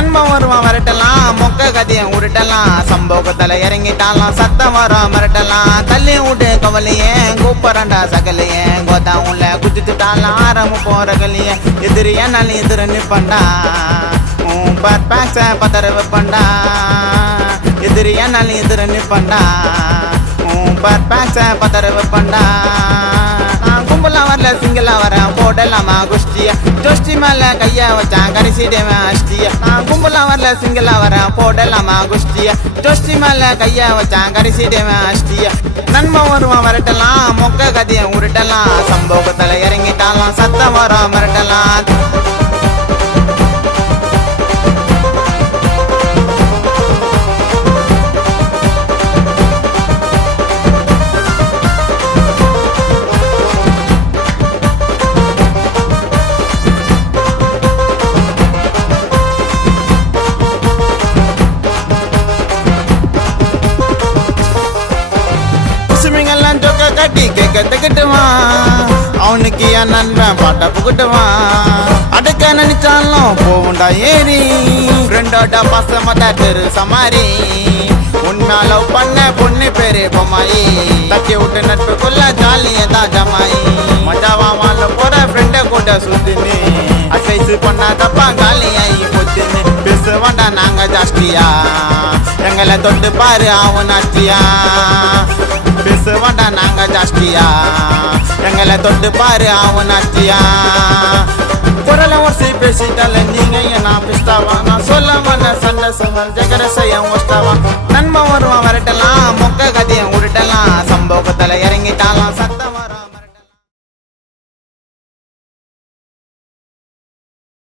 நண்பன் வருவான் வரட்டலாம், மொக்க கதையை உருட்டலாம், சம்போகத்துல இறங்கிட்டாலாம், சத்தம் வரும் மிரட்டலாம், தள்ளி விட்டு கவலையே கூப்பரண்டா சகலையே, கோதா உள்ள குதிச்சுட்டாலாம் ஆரம்பம் போறகலையே, எதிரியா நான் எதிர நிப்பண்டா பர்பேக்ஸ பத்தர வைப்பண்டா, எதிரியா நான் எதிர நிப்பண்டா பர்பேக்ஸ பத்தர வைப்பண்டா. நான் கும்பலா வரல சிங்கிளா வரேன் போடலாமா குஷ்டியா, ஜோஷ்டி மேல கையா வச்சான் கரிசிடுவேன் அஷ்டியா. நான் கும்பலா வரல சிங்கிளா வரேன் போடலாமா குஷ்டியா, ஜோஷ்டி மேல கையா வச்சான் கரிசிடுவேன் அஷ்டியா. நண்பன் வருவான் வரட்டலாம், மொக்க கதையை உருட்டலாம், சம்போகத்துல இறங்கிட்டாலாம், சத்தம் வரும் மிரட்டலாம். கட்டி கேட்க தகட்டுவான், அவனுக்கு என் நண்பன் பாட்ட புகட்டுவான், அடுக்க நினைச்சாலும் போவுண்டா ஏறி, ஃப்ரெண்டோட பசமத்த தெரு சமாரி, உன்னை லவ் பண்ண பொண்ணு பேரு பொம்மாயி, தட்டி விட்டு நட்புக்குள்ள ஜாலியே தான் ஜமாயி, மஜாவா வாழ போற ஃப்ரெண்ட கூட சுத்தினு அட்வைஸ் பண்ண தப்பா காலியாயி பொத்துன்னு, பேசுவாண்டா நாங்க ஜாஸ்தியா, எங்களை தொட்டு பாரு அவன் நாஸ்தியா, பேசுவாண்டா நாங்க ஜாஸ்தியா, எங்களை தொட்டு பாரு அவன் நாஸ்தியா. குரல வசி பேசிட்டால நீங்க நான் பிஸ்தாவா, நான் சொல்ல வந்த சண்டை சமல் ஜகர செய்ய ஒஸ்தாவா. நண்பன் வருவான் வரட்டலாம், மொக்க கதையை உருட்டலாம், சம்போகத்துல இறங்கிட்டாலாம், சத்த